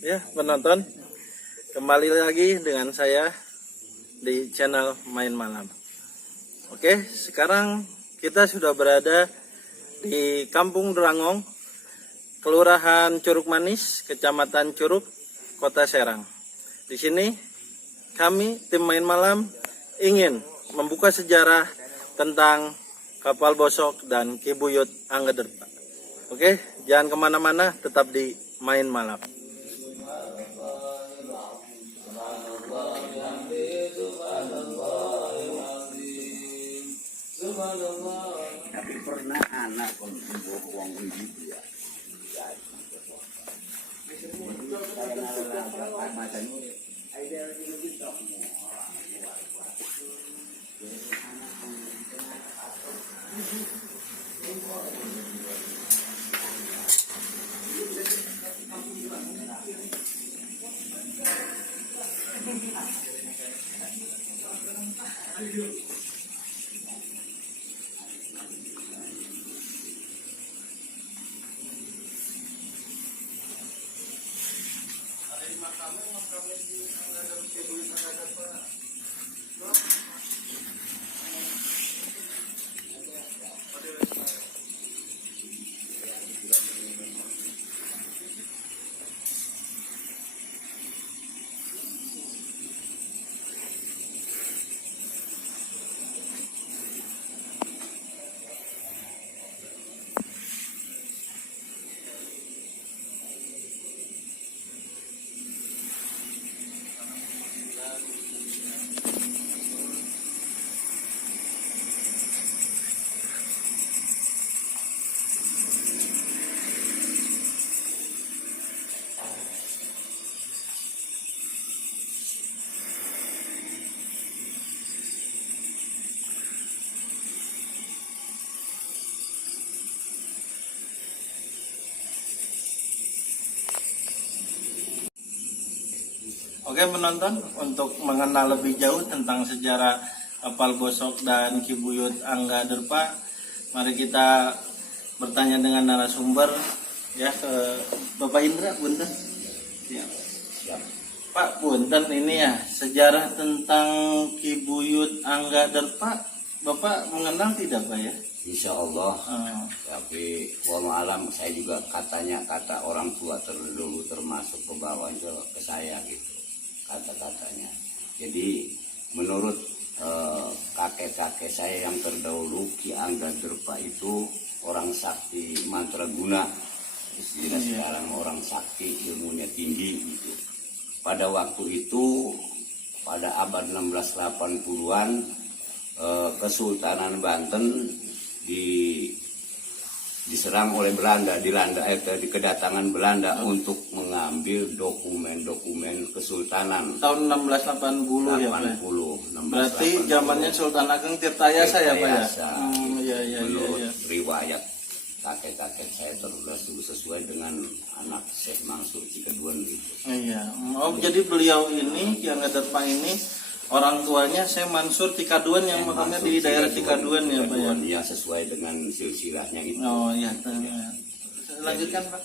Ya, penonton, kembali lagi dengan saya di channel Main Malam. Oke, sekarang kita sudah berada di Kampung Derangong, Kelurahan Curug Manis, Kecamatan Curug, Kota Serang. Di sini kami tim Main Malam ingin membuka sejarah tentang kapal bosok dan Ki Buyut Angga Derpa. Oke, jangan kemana-mana, tetap di Main Malam. Tapi pernah anak kon uang gitu ya. Oke penonton, untuk mengenal lebih jauh tentang sejarah kapal bosok dan Ki Buyut Angga Derpa, mari kita bertanya dengan narasumber ya, ke Bapak Indra, punten. Ya. Pak, punten, ini ya sejarah tentang Ki Buyut Angga Derpa, Bapak mengenal tidak Pak ya? Insya Allah. Tapi walau alam, saya juga kata orang tua terdahulu termasuk ke bawah ke saya gitu kata-katanya. Jadi menurut kakek-kakek saya yang terdahulu, Ki Angga Derpa itu orang sakti mantraguna, istilah sekarang orang sakti, ilmunya tinggi gitu. Pada waktu itu pada abad 1680-an Kesultanan Banten diserang oleh Belanda, di kedatangan Belanda untuk mengambil dokumen-dokumen kesultanan. Tahun 1680 ya Pak. 1680. Berarti zamannya Sultan Ageng Tirtayasa ya Pak ya? Menurut riwayat kakek-kakek saya terus sesuai dengan anak Syekh Mansur Cikaduan gitu. Iya. Oh, jadi beliau ini Ki Angga Derpa ini orang tuanya Syekh Mansur Cikaduan yang makamnya di daerah Cikaduan ya Pak ya? Ya, sesuai dengan silsilahnya itu. Oh iya. Lanjutkan Pak.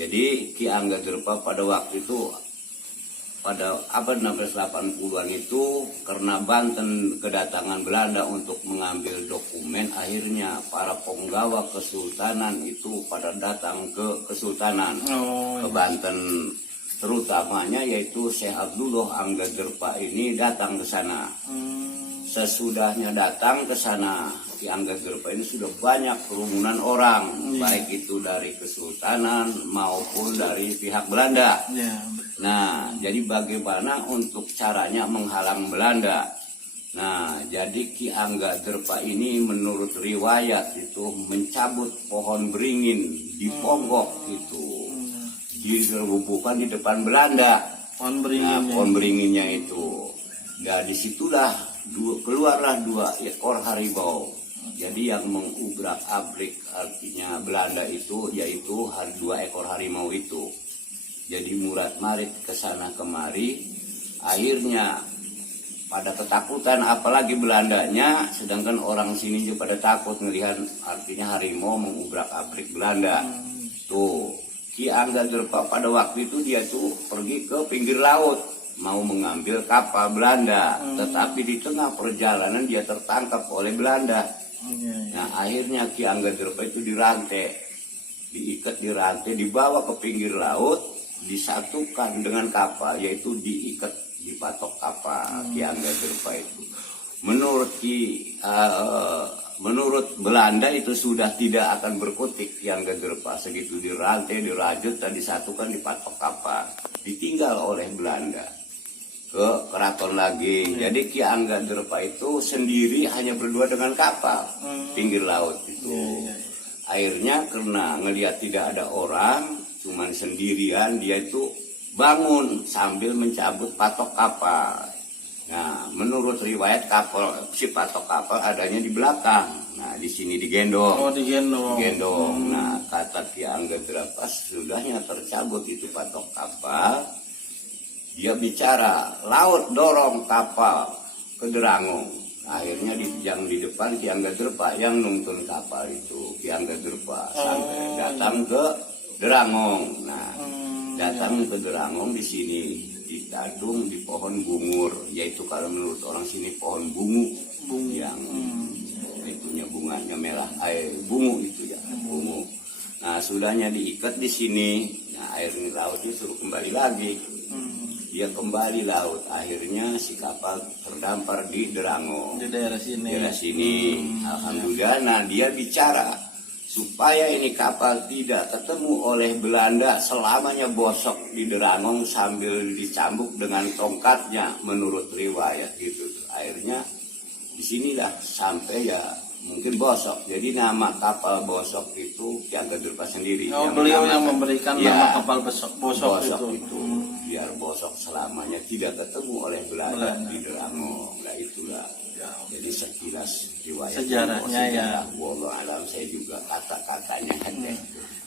Jadi Ki Angga Derpa pada waktu itu pada abad 1680-an itu karena Banten kedatangan Belanda untuk mengambil dokumen, akhirnya para penggawa kesultanan itu pada datang ke kesultanan, ke Banten, terutamanya yaitu Syekh Abdullah Angga Derpa ini datang ke sana. Sesudahnya datang ke sana, Ki Angga Derpa ini sudah banyak kerumunan orang, baik itu dari kesultanan maupun dari pihak Belanda. Nah, jadi bagaimana untuk caranya menghalang Belanda? Nah, jadi Ki Angga Derpa ini menurut riwayat itu mencabut pohon beringin di Ponggok itu, dirubuhkan di depan Belanda. Pohon beringinnya itu. Nah, disitulah keluarlah 2 ekor harimau. Jadi yang mengubrak-abrik artinya Belanda itu yaitu 2 ekor harimau itu. Jadi murat-marit kesana kemari, akhirnya pada ketakutan, apalagi Belandanya, sedangkan orang sini juga pada takut melihat artinya harimau mengubrak-abrik Belanda. Tuh, Ki Angga Derpa pada waktu itu dia tuh pergi ke pinggir laut mau mengambil kapal Belanda, tetapi di tengah perjalanan dia tertangkap oleh Belanda. Nah akhirnya Ki Angga Derpa itu dirantai, diikat di rantai, dibawa ke pinggir laut, disatukan dengan kapal, yaitu diikat, dipatok kapal. Ki Angga Derpa itu menurut Belanda itu sudah tidak akan berkutik. Ki Angga Derpa segitu dirantai, dirajut dan disatukan, dipatok kapal, ditinggal oleh Belanda ke keraton lagi. Jadi Ki Angga Derpa itu sendiri hanya berdua dengan kapal pinggir laut itu. Akhirnya karena ngelihat tidak ada orang, cuman sendirian, dia itu bangun sambil mencabut patok kapal. Nah, menurut riwayat kapal, si patok kapal adanya di belakang. Nah, di sini digendong. Oh, digendong. Digendong. Nah, kata Ki Angga Derpa sudahnya tercabut itu patok kapal. Dia bicara, laut dorong kapal ke Derangong. Akhirnya yang di depan Ki Angga Derpa yang nuntun kapal itu. Ki Angga Derpa sampai datang ke Derangong. Nah, datang ke Derangong di sini ditadung di pohon bungur, yaitu kalau menurut orang sini pohon bungu, yang itunya bunganya merah, bungu itu ya, bungu. Nah, sudahnya diikat di sini. Nah, air laut itu suruh kembali lagi. Dia kembali laut, akhirnya si kapal terdampar di Derangong, Di daerah sini. Alhamdulillah. Nah, dia bicara supaya ini kapal tidak ketemu oleh Belanda, selamanya bosok di Derangong sambil dicambuk dengan tongkatnya, menurut riwayat gitu. Akhirnya disinilah sampai ya mungkin bosok. Jadi nama kapal bosok itu Ki Angga Derpa sendiri. Oh, beliau yang memberikan nama kapal bosok itu. Biar bosok selamanya tidak ketemu oleh Belanda di Derangong. Nah itulah. Jadi sekilas riwayat sejarahnya ya. Wallahu alam, saya juga kata-katanya ada.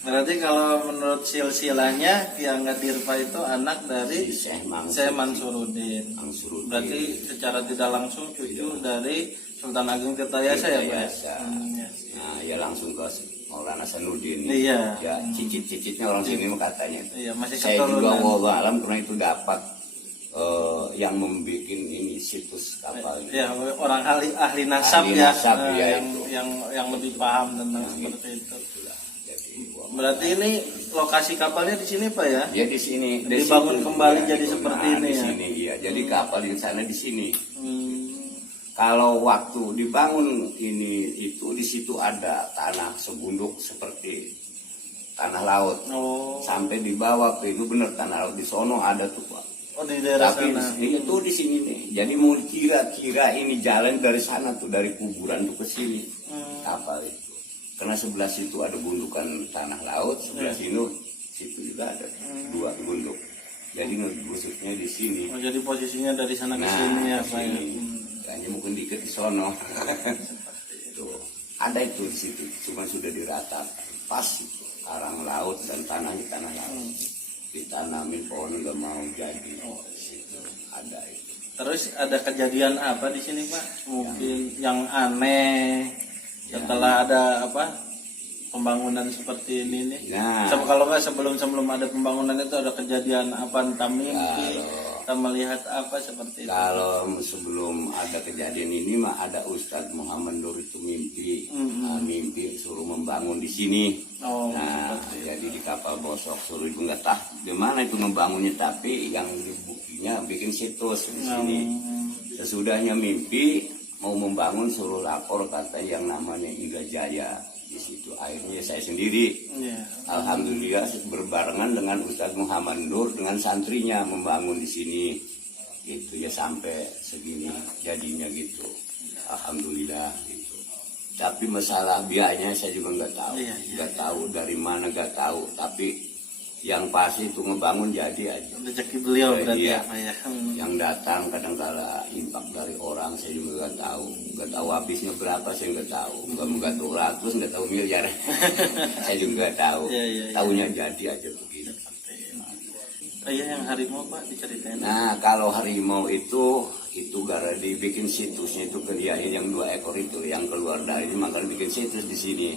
Berarti kalau menurut silsilahnya Ki Angga Derpa itu anak dari Syekh Mansuruddin. Berarti secara tidak langsung cucu dari Sultan Agung Tirtayasa ya, Pak? Nah, ya langsung ke Maulana Hasanuddin. Iya. Ya, cicit-cicitnya orang sini katanya. Iya, masih saya juga keturunan. wallahu alam karena itu dapat yang membuat ini situs kapal. Ya, orang ahli nasab Ahli ya, nasab, ya, itu. yang lebih paham tentang seperti itu. Berarti ini lokasi kapalnya di sini Pak ya? Ya di sini. Dibangun kembali jadi seperti ini di ya. sini, iya. Jadi kapal di sana di sini. Kalau waktu dibangun ini itu di situ ada tanah segunduk seperti tanah laut. Oh. Sampai dibawa ke itu benar tanah laut di sono ada tuh Pak. Oh, di daerah Tapi sana. itu di sini nih. Jadi mau kira-kira ini jalan dari sana tuh, dari kuburan tuh ke sini kapal itu. Karena sebelah situ ada gundukan tanah laut, sebelah situ juga ada dua gunduk. Jadi ngegusuknya di sini. Oh, jadi posisinya dari sana ke sini ya Pak ya. Kayaknya mungkin dikit di sono. Tuh, ada itu di situ, cuma sudah diratakan. Pas itu, karang laut dan tanahnya tanah laut. Ditanamin pohon nggak mau jadi. Oh, situ ada itu. Terus ada kejadian apa di sini Pak? Mungkin yang aneh setelah ada pembangunan seperti ini nih. Nah, Kalau nggak sebelum ada pembangunan itu ada kejadian apa, entah mimpi, kita melihat apa seperti itu. kalau sebelum ada kejadian ini mah ada Ustadz Muhammad Nur itu mimpi, mimpi suruh membangun di sini. Oh, Nah, jadi di kapal bosok suruh itu nggak tahu di mana itu membangunnya, tapi yang buktinya bikin situs di sini. Sesudahnya mimpi mau membangun suruh lapor kata yang namanya Iga Jaya. Di situ akhirnya saya sendiri, alhamdulillah berbarengan dengan Ustadz Muhammad Nur dengan santrinya membangun di sini. Itu ya sampai segini jadinya gitu. Alhamdulillah gitu. Tapi masalah biayanya saya juga nggak tahu, nggak tahu dari mana, nggak tahu. Tapi yang pasti itu ngebangun jadi aja. Rezeki beliau berarti ya, apa ya? Yang datang kadang-kala impak dari orang saya juga nggak tahu habisnya berapa saya nggak tahu, nggak tahu ratus, nggak tahu miliar, saya juga nggak tahu. Tahunya jadi aja begini. Oh iya, yang harimau Pak diceritain. Nah, kalau harimau itu gara dibikin situsnya itu ke dia yang 2 ekor itu yang keluar dari maka bikin situs di sini.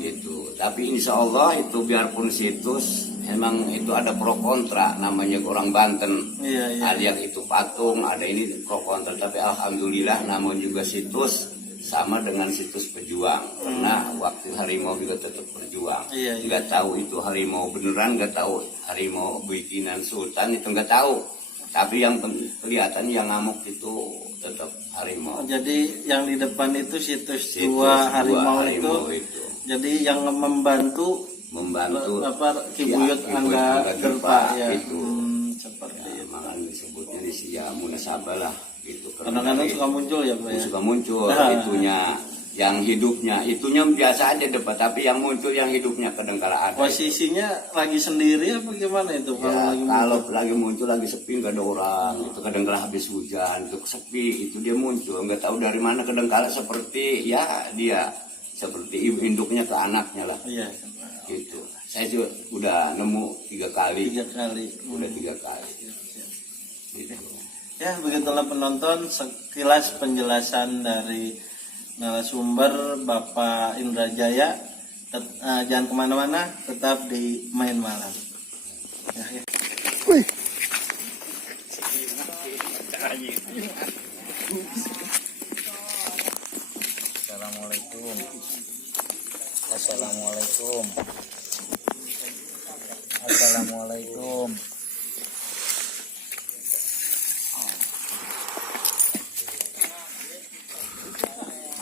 Gitu. Tapi insya Allah itu biarpun situs emang itu ada pro kontra, namanya orang Banten. Iya. Ada yang itu patung, ada ini pro kontra, tapi alhamdulillah namun juga situs sama dengan situs pejuang. Karena waktu harimau juga tetap berjuang. Iya. Nggak tahu itu harimau beneran, nggak tahu harimau bikinan sultan, itu nggak tahu. Tapi yang kelihatan yang ngamuk itu tetap harimau. Jadi yang di depan itu situs dua harimau itu. Jadi yang membantu apa Ki Buyut Angga Derpa ya. Itu. Seperti Ya, itu. makanya disebutnya di ya munasabah lah gitu. Kadang-kadang suka muncul ya Pak ya. Suka muncul itunya yang hidupnya, itunya biasa aja debat, tapi yang muncul yang hidupnya kadang-kala ada. Posisinya lagi sendiri apa gimana itu Ya, kalau lagi muncul lagi sepi nggak ada orang, itu kadang-kala habis hujan, itu sepi, itu dia muncul, nggak tahu dari mana kadang-kala seperti ya dia seperti ibu induknya ke anaknya lah. Iya. Gitu. Saya juga udah nemu 3 kali. 3 kali. Udah 3 kali. Gitu. Ya begitulah penonton sekilas penjelasan dari narasumber Bapak Indra Jaya. Jangan kemana-mana, tetap di Main Malam. Ya. Assalamualaikum. Assalamualaikum. Assalamualaikum.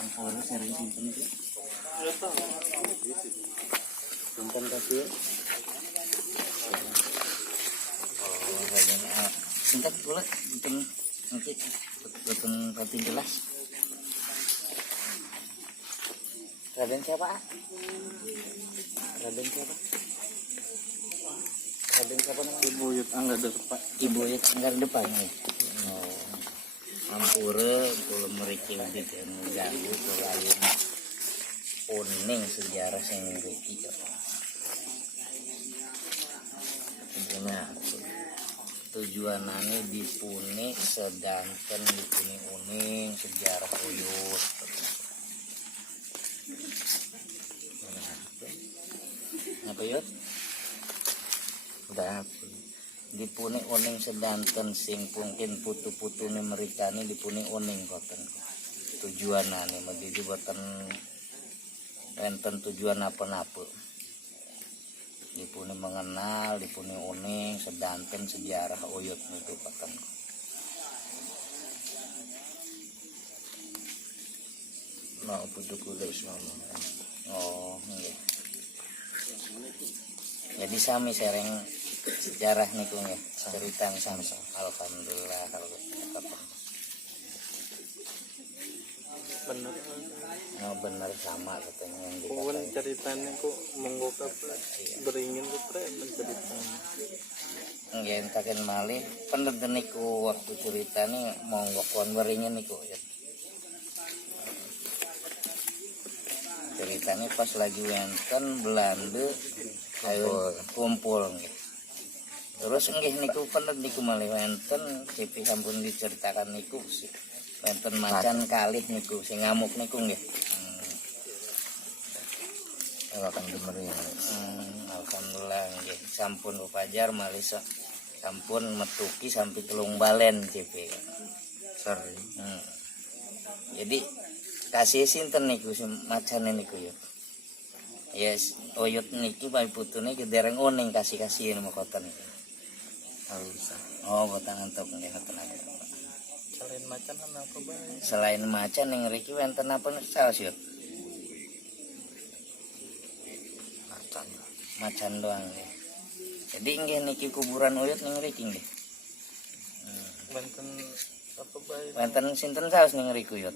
Ampun, sering simpen itu. Simpen kasih. Oh, kayaknya singkat pula, bikin nanti bikin jelas. Raden siapa? Raden siapa? Raden siapa namanya? Ki Buyut Angga Derpa. Ibu ya anggar depan nih. Oh, Ampura kalau mereka gitu ganggu kalau ayam kuning sejarah yang mereka apa? Nah, tujuannya dipuni sedangkan dipuni uning sejarah uyut. Apa yuk? Udah dipuni oning sedanten sing pungkin putu-putu nih mereka nih dipuni oning koten tujuan nih mau dibuatan enten tujuan apa-apa dipuni mengenal dipuni oning sedanten sejarah uyut itu koten mau putu kulis mama. Oh iya. Jadi sami sering sejarah nih kung ya cerita sama alhamdulillah kalau apa Bener. oh, bener sama katanya yang Pun dikatain ceritanya kok menggoka beringin tuh pre menceritanya. nggak taken malih penonton niku waktu cerita nih monggok kon beringin niku ya ceritanya pas lagi wenten Belanda ayo kumpul nggih. Terus nggih niku pendet niku malih wenten cipi sampun diceritakan niku wenten macan kalih niku sing ngamuk niku nggih. Akan demerin. Alhamdulillah nggih sampun upajar malih sampun metuki sampai telung balen cipi. Sorry. Jadi kasih sinten niku macan niku ya. Yes, oyot niki bayi putune dereng oning kasih nama kota nih. Oh, botan antuk nih kota nih. Selain macan apa bae? Selain macan yang riki wenten apa saus yuk? Macan doang nih. Jadi nggih niki kuburan oyot ning riki nggih. Wenten apa bae? Wenten sinten saus ning riku yut?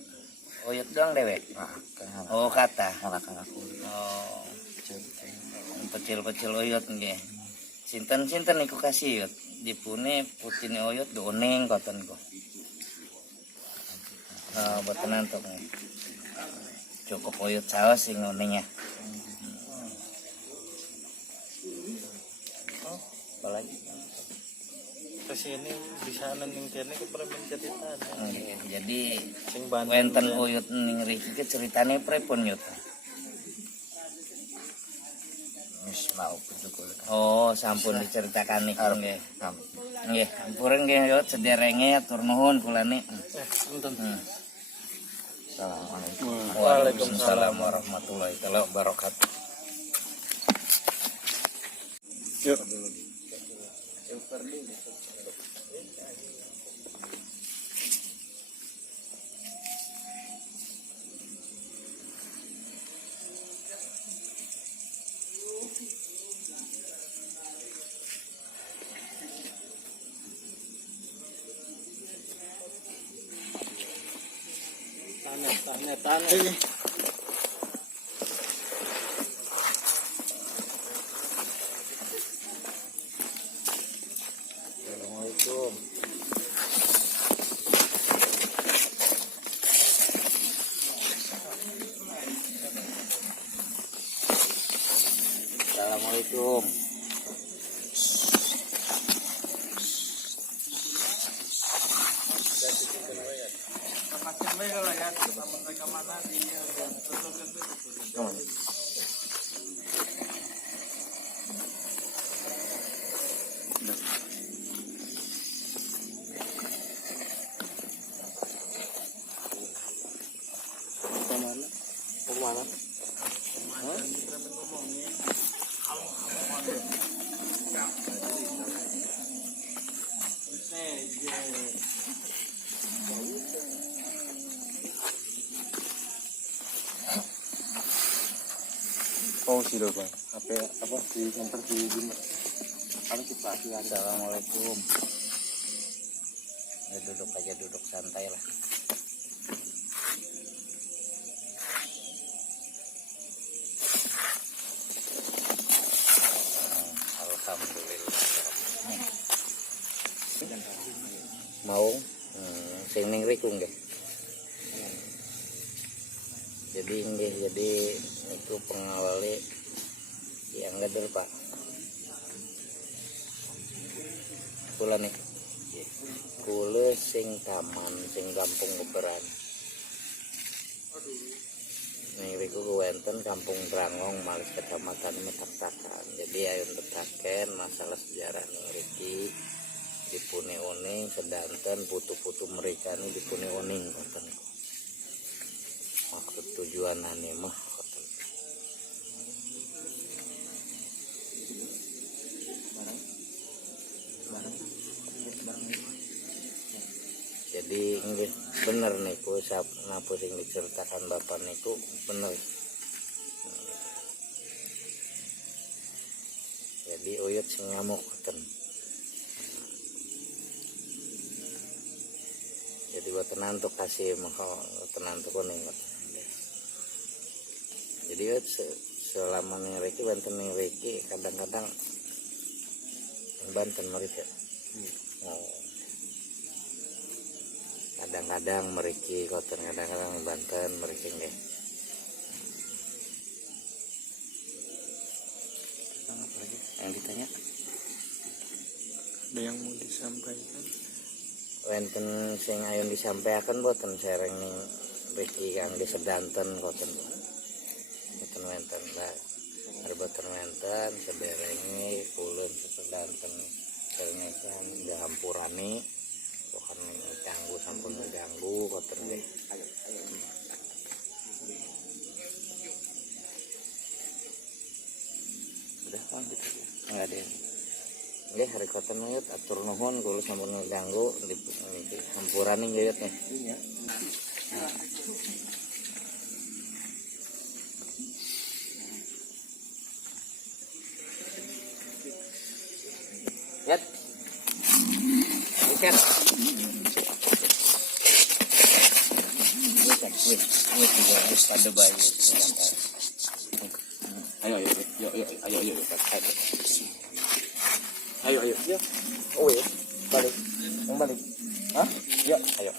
Oyot doang dewek. Oh kata. Oh. Pecil-pecil oyot nggih. Sinten-sinten niku kasih yut. Dipune putine oyot doneng koten kok. Boten antuk nih. Cukup oyot saus sing oneng ya. Oh, apalagi kesini bisa nening kene ke premen cerita. Jadi Sing Bandung wenten uyut ning Riki ke ceritane prepun yut. Wis mau betul. Oh, sampun diceritakan nih nggih. Nggih, ampura nggih yut sederenge atur nuhun kula nih. Assalamualaikum. Waalaikumsalam warahmatullahi wabarakatuh. Yuk. Tanya. Assalamualaikum. Assalamualaikum. Oh sih loh bang. Apa di center di gimana? Kalau kita Assalamualaikum. Ya, duduk aja, duduk santai lah. Alhamdulillah. Mau sing ning riku nggih. Jadi itu pengawali yang gede Pak. Kula nih. Kula sing taman sing kampung Beberan. Ning riku wonten kampung Drangong Malis kecamatan Metak-takan. Jadi ayo tetaken masalah sejarah ning riki dipune oning sedanten putu-putu mereka ini dipune oning ngoten. Maksud tujuanane mah ngoten. Jadi nggih bener niku napa sing diceritakan Bapak niku bener. Jadi uyut sing ngamuk ngoten. Jadi buat nantuk kasih mau nantuk kuning. Jadi selama ning riki Banten ning riki kadang-kadang Banten mereka. Oh. Kadang-kadang meriki koten kadang-kadang Banten meriki nggih. Apa lagi yang ditanya? Ada yang mau disampaikan? Wenten sing ayon disampaikan boten sereng ning riki kang di sedanten koten. Boten wenten lah. Boten wenten sederenge kulun sedanten serengkan dihampurani bukan ganggu sampun ganggu koten nggih. Udah Bang gitu. Enggak ada. Nggih hari koten yut atur nuhun kula sampun ngeganggu di hampurane nggih yut nih. Iya. Yat. Ikan. Ini juga harus pada bayi. Ayo. Ayo. Oh ya, balik. Yang balik. Hah? Yuk, ayo.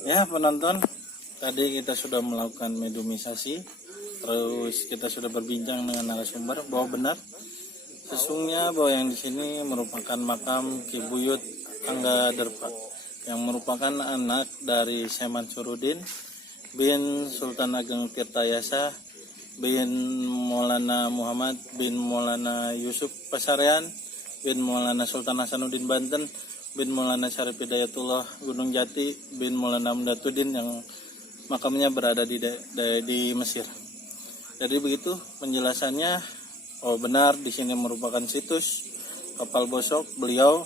Ya penonton, tadi kita sudah melakukan mediumisasi, terus kita sudah berbincang dengan narasumber bahwa benar sesungguhnya bahwa yang di sini merupakan makam Ki Buyut Angga Derpa yang merupakan anak dari Syekh Mansuruddin bin Sultan Ageng Tirtayasa bin Maulana Muhammad bin Maulana Yusuf Pasarian bin Maulana Sultan Hasanuddin Banten bin Maulana Syarif Hidayatullah Gunung Jati bin Maulana Mdatuddin yang makamnya berada di Mesir. Jadi begitu penjelasannya. Oh benar di sini merupakan situs kapal bosok. Beliau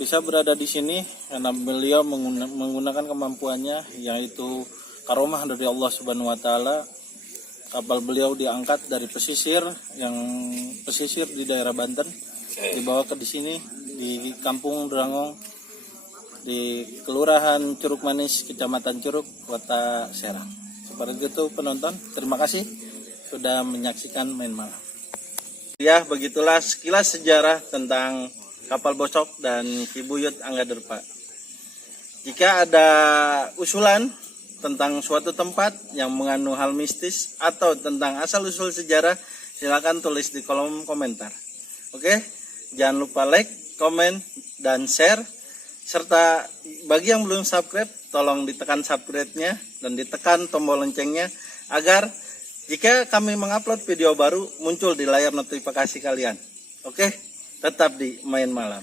bisa berada di sini karena beliau menggunakan kemampuannya, yaitu karomah dari Allah Subhanahu wa taala. Kapal beliau diangkat dari pesisir di daerah Banten, dibawa ke di sini di Kampung Drangong di Kelurahan Curug Manis, Kecamatan Curug, Kota Serang. Seperti itu penonton, terima kasih sudah menyaksikan Main Malam. Ya, begitulah sekilas sejarah tentang kapal bosok dan Ki Buyut Angga Derpa. Jika ada usulan tentang suatu tempat yang mengandung hal mistis atau tentang asal-usul sejarah, silakan tulis di kolom komentar. Oke, jangan lupa like, komen, dan share. Serta bagi yang belum subscribe, tolong ditekan subscribe-nya dan ditekan tombol loncengnya agar jika kami mengupload video baru muncul di layar notifikasi kalian. Oke, tetap di Main Malam.